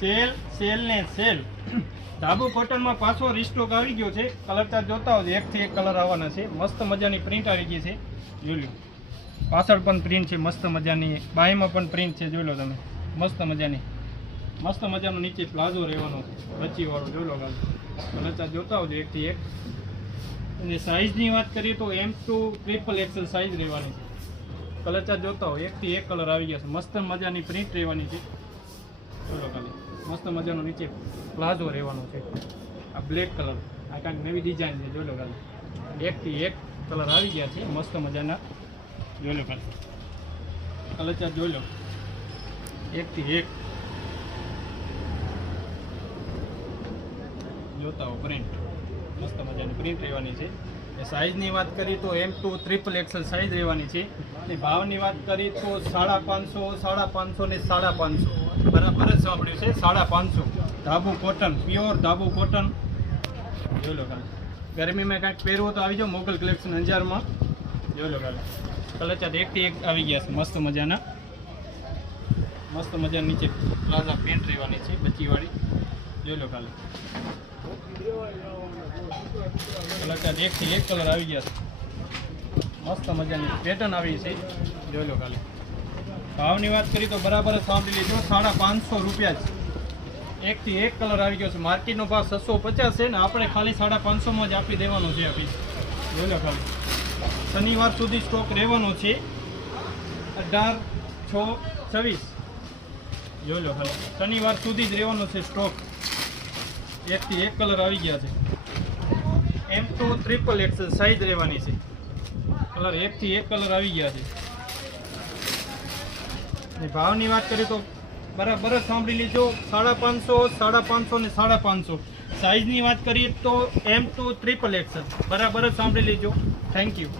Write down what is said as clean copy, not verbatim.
Cell ને cell ધાબુ કોટનમાં પાછો રીસ્ટોક આવી ગયો છે. કલર ચાર્ટ જોતા હોય એકથી એક કલર આવવાના છે. મસ્ત મજાની પ્રિન્ટ આવી ગઈ છે. જોઈ લો, પાછળ પણ પ્રિન્ટ છે મસ્ત મજાની, બાયમાં પણ પ્રિન્ટ છે. જોઈ લો તમે, મસ્ત મજાની, મસ્ત મજાનો નીચે પ્લાઝો રહેવાનો છે બચીવાળો. જોઈ લો કલર ચાર્ટ જોતા હોય એકથી એક. અને સાઇઝની વાત કરીએ તો M2 XXL સાઇઝ રહેવાની છે. કલર ચાર્ટ જોતા હોય એકથી એક કલર આવી ગયા છે. મસ્ત મજાની પ્રિન્ટ રહેવાની છે. જોઈ લો ખાલી, મસ્ત મજાનો નીચે પ્લાઝો રહેવાનો છે. આ બ્લેક કલર, આ કાંઈક નવી ડિઝાઇન છે. જોઈ લો ખાલી, એકથી એક કલર આવી ગયા છે મસ્ત મજાના. જોઈ લો ખાલી કલર ચાર્ટ જોઈ લો એકથી એક જોતા હો. પ્રિન્ટ મસ્ત મજાની પ્રિન્ટ રહેવાની છે. સાઇઝની વાત કરીએ તો M2 XXL સાઇઝ રહેવાની છે. અને ભાવની વાત કરીએ તો 550, 550 ને 550 બરાબર જ સાંભળ્યું છે. 550 ધાબુ કોટન, પ્યોર ધાબુ કોટન. જોઈ લો ખાલી, ગરમીમાં કાંઈક પહેરવો તો આવી જાઓ મોગલ કલેક્શન અંજારમાં. જોઈ લો ખાલી કલર ચાર્ટ એકથી એક આવી ગયા છે મસ્ત મજાના. મસ્ત મજાની નીચે પ્લાઝા પેન્ટ રહેવાની છે બચીવાળી. જોઈ લો ખાલી કલર ચાર્ટ એકથી એક કલર આવી ગયા છે. મસ્ત મજાની પેટર્ન આવી છે. જોઈ લો ખાલી. ભાવની વાત કરીએ તો બરાબર જ સાંભળી લેજો, 550 રૂપિયા જ. એકથી એક કલર આવી ગયો છે. માર્કેટનો ભાવ 650 છે ને આપણે ખાલી 550માં જ આપી દેવાનો છે આ પીસ. જોઈ લો ખાલી, શનિવાર સુધી સ્ટોક રહેવાનો છે. 18/6/26 જોઈ લો ખાલી, શનિવાર સુધી જ રહેવાનો છે સ્ટોક. એકથી એક કલર આવી ગયા છે. M2 XXL સાઇઝ રહેવાની છે. કલર એકથી એક કલર આવી ગયા છે. અને ભાવની વાત કરીએ તો બરાબર જ સાંભળી લેજો, 550, 550 ને 550. સાઇઝની વાત કરીએ તો M2 XXL બરાબર જ સાંભળી લેજો. Thank you.